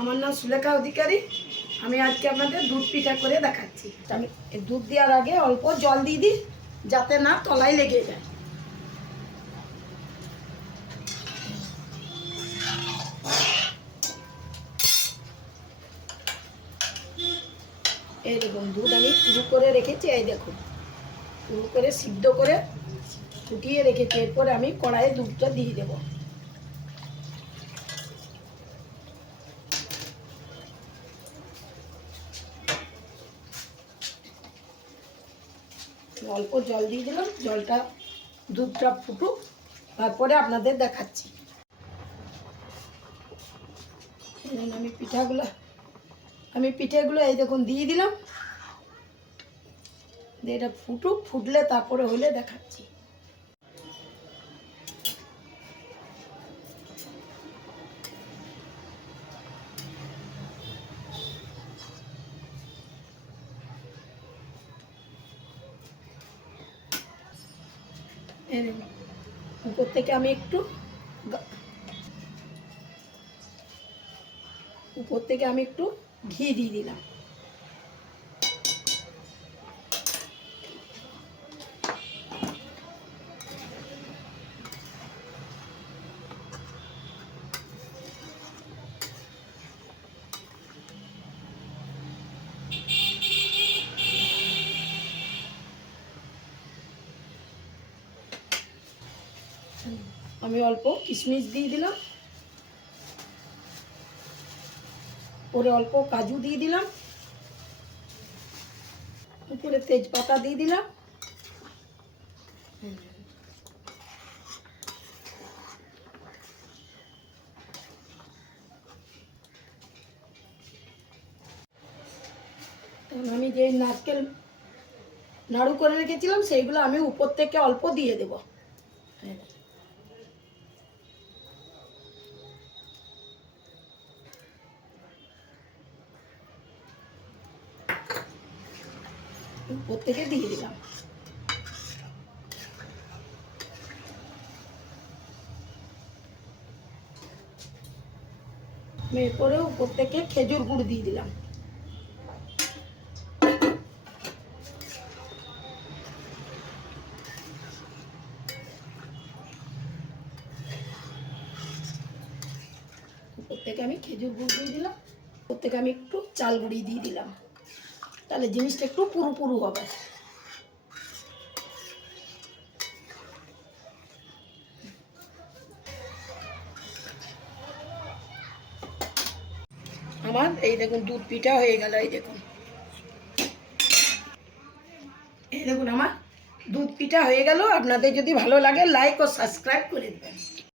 আমার নাম সুলেখা অধিকারী। আমি আজকে আপনাদের দুধ পিঠা করে দেখাচ্ছি। আমি দুধ দেওয়ার আগে অল্প জল দিয়ে দিই যাতে না তলায় লেগে যায়। এই দেখুন দুধ আমি পুরো করে রেখেছি। এই দেখুন পুরো করে সিদ্ধ করে ফুটিয়ে রেখেছি। এরপরে আমি কড়াইয়ে দুধটা দিয়ে দেবো। অল্প জল দিয়ে দিলাম, জলটা দুধটা ফুটুক, তারপরে আপনাদের দেখাচ্ছি। আমি পিঠেগুলো এই দেখুন দিয়ে দিলাম। এটা ফুটুক, ফুটলে তারপরে হলে দেখাচ্ছি। উপর থেকে আমি একটু ঘি দিয়ে দিলাম। আমি অল্প কিশমিশ দিয়ে দিলাম, পরে অল্প কাজু দিয়ে দিলাম, উপরে তেজপাতা দিয়ে দিলাম। আমি যে নারকেল নাড়ু করে রেখেছিলাম সেইগুলো আমি উপর থেকে অল্প দিয়ে দেব। উপর থেকে দিয়ে দিলাম। এরপরে উপর থেকে খেজুর গুড় দিয়ে দিলাম। উপর থেকে আমি খেজুর গুড় দিয়ে দিলাম। উপর থেকে আমি একটু চাল গুঁড়ি দিয়ে দিলাম, তাহলে জিনিসটা একটু পুরু পুরু হবে। আমার এই দেখুন দুধ পিঠা হয়ে গেল। এই দেখুন আমার দুধ পিঠা হয়ে গেল। আপনাদের যদি ভালো লাগে লাইক ও সাবস্ক্রাইব করে দেবেন।